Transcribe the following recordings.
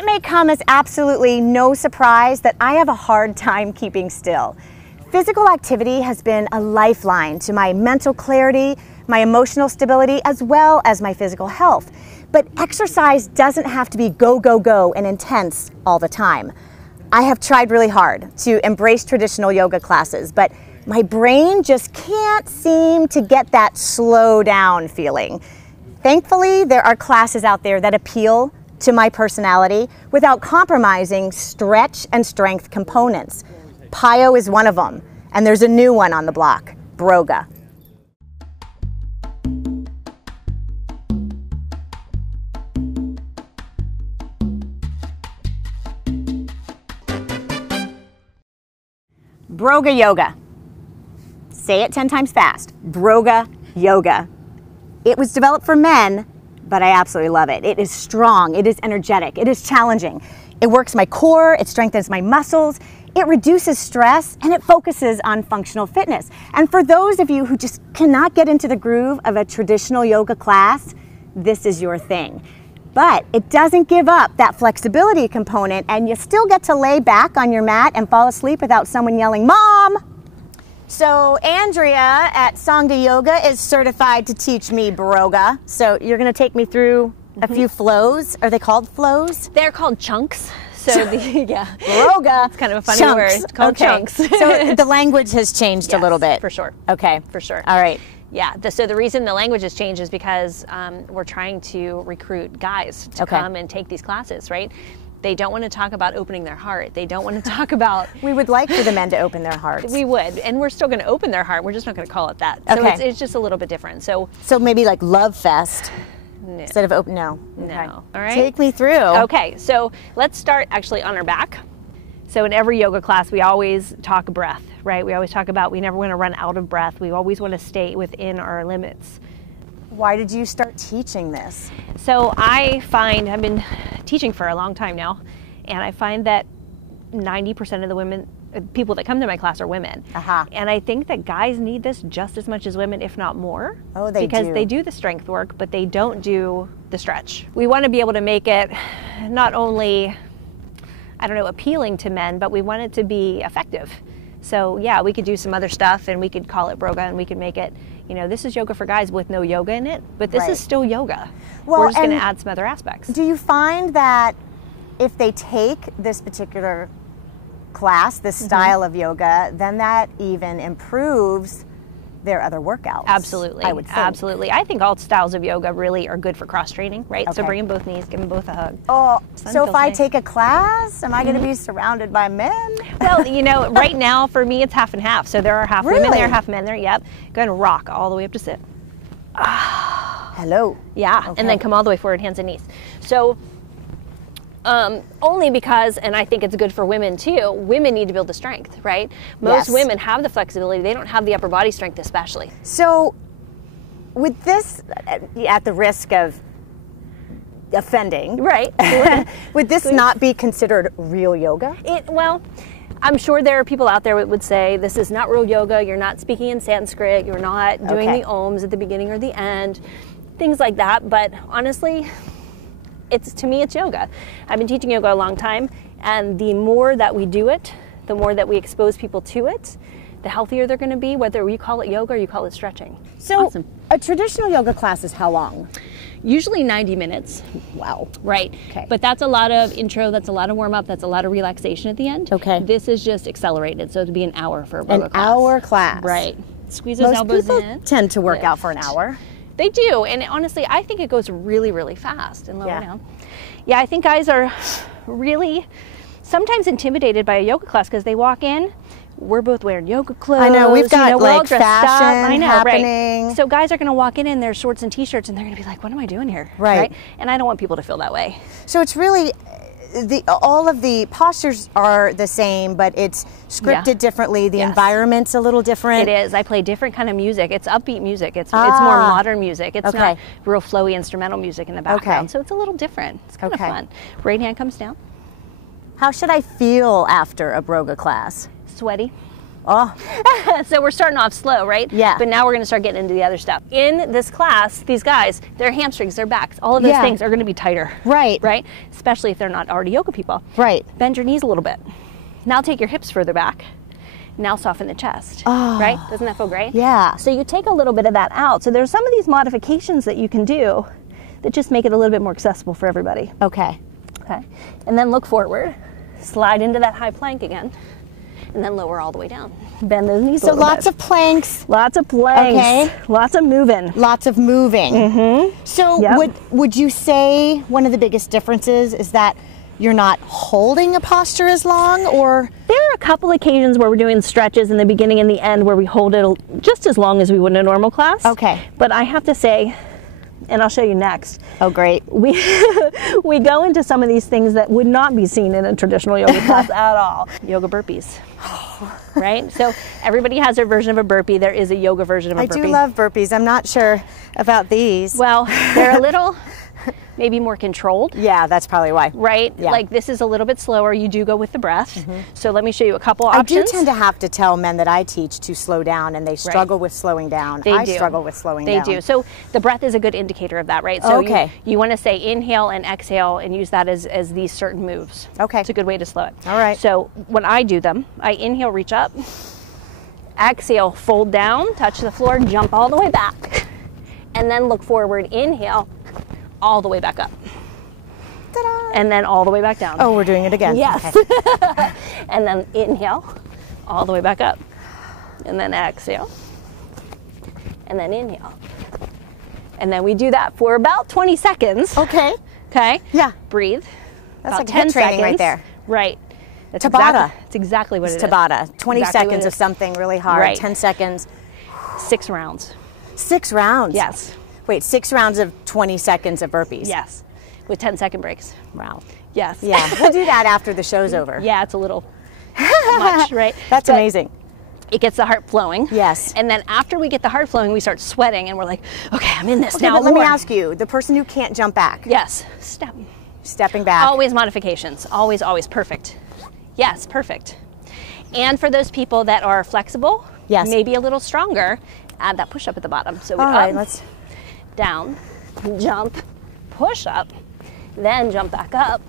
It may come as absolutely no surprise that I have a hard time keeping still. Physical activity has been a lifeline to my mental clarity, my emotional stability, as well as my physical health. But exercise doesn't have to be go, go, go and intense all the time. I have tried really hard to embrace traditional yoga classes, but my brain just can't seem to get that slow down feeling. Thankfully, there are classes out there that appeal to my personality without compromising stretch and strength components. Pyo is one of them, and there's a new one on the block, Broga. Broga Yoga. Say it 10 times fast. Broga Yoga. It was developed for men, but I absolutely love it. It is strong, it is energetic, it is challenging. It works my core, it strengthens my muscles, it reduces stress, and it focuses on functional fitness. And for those of you who just cannot get into the groove of a traditional yoga class, this is your thing. But it doesn't give up that flexibility component, and you still get to lay back on your mat and fall asleep without someone yelling, "Mom!" So Andrea at Sangha Yoga is certified to teach me Broga. So you're going to take me through a few flows. Are they called flows? They're called chunks. So Broga. It's kind of a funny chunks. word. It's called chunks. So the language has changed a little bit. For sure. Okay. For sure. All right. Yeah, so the reason the language has changed is because we're trying to recruit guys to come and take these classes, right? They don't want to talk about opening their heart. They don't want to talk about... We would like for the men to open their hearts. We would, and we're still going to open their heart. We're just not going to call it that. So it's just a little bit different. So maybe like Love Fest no. instead of open... No. No. Okay. All right. Take me through. Okay, so let's start actually on our back. So in every yoga class, we always talk breath, right? We always talk about we never want to run out of breath. We always want to stay within our limits. Why did you start teaching this? So I find, I've been teaching for a long time now, and I find that 90% of the people that come to my class are women. And I think that guys need this just as much as women, if not more. Oh, they do. Because they do the strength work, but they don't do the stretch. We want to be able to make it not only, I don't know, appealing to men, but we want it to be effective. So yeah, we could do some other stuff and we could call it Broga and we could make it, you know, this is yoga for guys with no yoga in it, but this is still yoga. Well, we're just going to add some other aspects. Do you find that if they take this particular class, this style of yoga, then that even improves their other workouts? Absolutely. I would think. Absolutely. I think all styles of yoga really are good for cross training, right? So bring in both knees, give them both a hug. Oh, so if I take a class, am I going to be surrounded by men? Well, you know, right now for me it's half and half. So there are half women there, half men there. Yep. Go ahead and rock all the way up to sit. Hello. Yeah. And then come all the way forward, hands and knees. So only because, and I think it's good for women too, women need to build the strength, right? Most women have the flexibility, they don't have the upper body strength especially. So with this, at the risk of offending, right? would this not be considered real yoga? Well, I'm sure there are people out there that would say this is not real yoga, you're not speaking in Sanskrit, you're not doing the ohms at the beginning or the end, things like that, but honestly, to me, it's yoga. I've been teaching yoga a long time, and the more that we do it, the more that we expose people to it, the healthier they're going to be, whether you call it yoga or you call it stretching. So a traditional yoga class is how long? Usually 90 minutes. Wow. Right. Okay. But that's a lot of intro, that's a lot of warm-up, that's a lot of relaxation at the end. Okay. This is just accelerated, so it'd be an hour for a Broga class. An hour class. Right. Squeeze those elbows in. Most people tend to work out for an hour. They do, and honestly, I think it goes really, really fast and lower down. Yeah, I think guys are really sometimes intimidated by a yoga class because they walk in, we're both wearing yoga clothes. I know, we've got we're all like dressed fashion up. happening. Right. So guys are going to walk in their shorts and t-shirts and they're going to be like, what am I doing here? Right. And I don't want people to feel that way. So it's really, all of the postures are the same, but it's scripted differently. The environment's a little different. It is. I play different kind of music. It's upbeat music. It's more modern music. It's not real flowy instrumental music in the background. So it's a little different. It's kind of fun. Right hand comes down. How should I feel after a Broga class? Sweaty. Oh. So we're starting off slow, right? Yeah. But now we're going to start getting into the other stuff. In this class, these guys, their hamstrings, their backs, all of those things are going to be tighter. Right. Right? Especially if they're not already yoga people. Right. Bend your knees a little bit. Now take your hips further back. Now soften the chest. Oh. Right? Doesn't that feel great? Yeah. So you take a little bit of that out. So there's some of these modifications that you can do that just make it a little bit more accessible for everybody. Okay. Okay. And then look forward. Slide into that high plank again. And then lower all the way down. Bend those knees a little bit. So lots of planks. Lots of planks. Okay. Lots of moving. Lots of moving. Mm-hmm. So would you say one of the biggest differences is that you're not holding a posture as long, or? There are a couple occasions where we're doing stretches in the beginning and the end where we hold it just as long as we would in a normal class. Okay. But I have to say, and I'll show you next. Oh, great. We go into some of these things that would not be seen in a traditional yoga class at all. Yoga burpees, right? So everybody has their version of a burpee. There is a yoga version of a burpee. I do love burpees. I'm not sure about these. Well, they're a little maybe more controlled. Yeah, that's probably why. Right? Yeah. Like this is a little bit slower. You do go with the breath. So let me show you a couple options. I do tend to have to tell men that I teach to slow down, and they struggle with slowing down. They I do. struggle with slowing down. They do. So the breath is a good indicator of that, right? So Okay. you want to say inhale and exhale and use that as these certain moves. Okay. It's a good way to slow it. All right. So when I do them, I inhale, reach up. Exhale, fold down, touch the floor, jump all the way back. And then look forward, inhale, all the way back up. Ta-da. And then all the way back down. Oh, we're doing it again. Yes. Okay. And then inhale, all the way back up. And then exhale. And then inhale. And then we do that for about 20 seconds. Okay. Okay? Yeah. Breathe. That's about like 10 HIIT training seconds. right there. Right. That's Tabata. It's exactly what it is. Tabata. 20 Exactly what seconds it of is. something really hard. Right. 10 seconds. 6 rounds. 6 rounds. Yes. Wait, 6 rounds of 20 seconds of burpees. Yes. With 10-second breaks. Wow. Yes. Yeah, we'll do that after the show's over. Yeah, it's a little much, right? That's But amazing. it gets the heart flowing. Yes. And then after we get the heart flowing, we start sweating and we're like, okay, I'm in this Okay, now. but let me more. ask you, the person who can't jump back, Yes. Step. stepping back. Always modifications. Always, always perfect. Yes, perfect. And for those people that are flexible, Yes. maybe a little stronger, add that push up at the bottom. So we All right, up, let's. down, jump, push up, then jump back up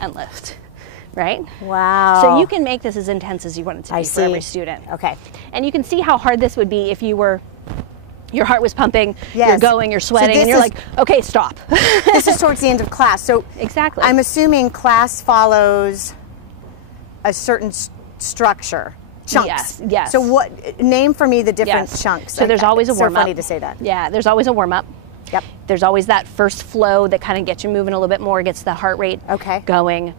and lift. Right? Wow. So you can make this as intense as you want it to be for every student. Okay. And you can see how hard this would be if you were, your heart was pumping, Yes. you're going, you're sweating, this and you're is- like, okay, stop. This is towards the end of class. So Exactly. I'm assuming class follows a certain structure. Chunks. Yes, yes. So what, name for me the different Yes. chunks. So there's always a It's warm up. so funny to say that. Yeah, there's always a warm up. Yep. There's always that first flow that kind of gets you moving a little bit more, gets the heart rate Okay. going.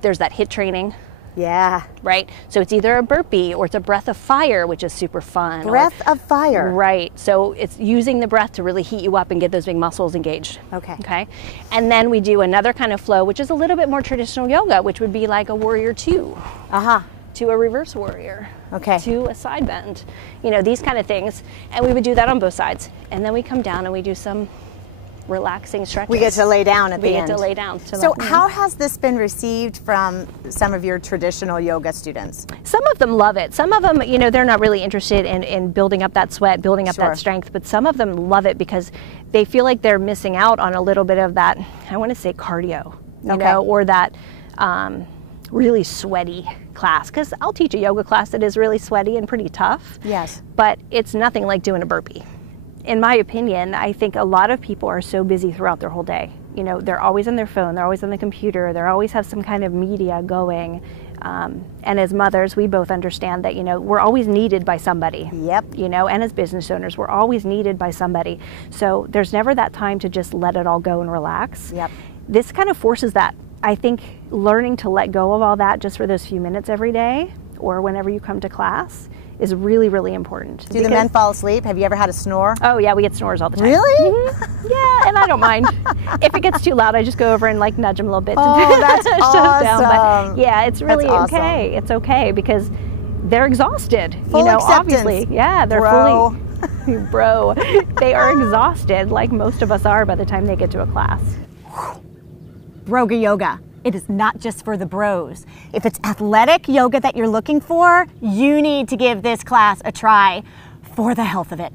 There's that HIIT training, Yeah. right? So it's either a burpee or it's a breath of fire, which is super fun. Breath of fire. Right. So it's using the breath to really heat you up and get those big muscles engaged. Okay. Okay. And then we do another kind of flow, which is a little bit more traditional yoga, which would be like a warrior 2 Uh-huh. to a reverse warrior. Okay. To a side bend, you know, these kind of things. And we would do that on both sides. And then we come down and we do some relaxing stretches. We get to lay down at We the get end. to lay down. So how has this been received from some of your traditional yoga students? Some of them love it. Some of them, you know, they're not really interested in building up that sweat, building up Sure. that strength, but some of them love it because they feel like they're missing out on a little bit of that, I want to say cardio, you Okay. know, or that really sweaty class. Because I'll teach a yoga class that is really sweaty and pretty tough. Yes. But it's nothing like doing a burpee. In my opinion, I think a lot of people are so busy throughout their whole day. You know, they're always on their phone, they're always on the computer, they always have some kind of media going. And as mothers, we both understand that, you know, we're always needed by somebody. Yep. You know, and as business owners, we're always needed by somebody. So there's never that time to just let it all go and relax. Yep. This kind of forces that. I think learning to let go of all that just for those few minutes every day or whenever you come to class is really, really important. Do the men fall asleep? Have you ever had a snore? Oh yeah, we get snores all the time. Really? Mhm. Yeah, and I don't mind. If it gets too loud, I just go over and like nudge them a little bit. Oh, that's to shut it down. awesome. But yeah, it's really That's okay. awesome. It's okay because they're exhausted. Full you know, acceptance. obviously. Yeah, they're Bro. fully bro. They are exhausted like most of us are by the time they get to a class. Broga Yoga. It is not just for the bros. If it's athletic yoga that you're looking for, you need to give this class a try for the health of it.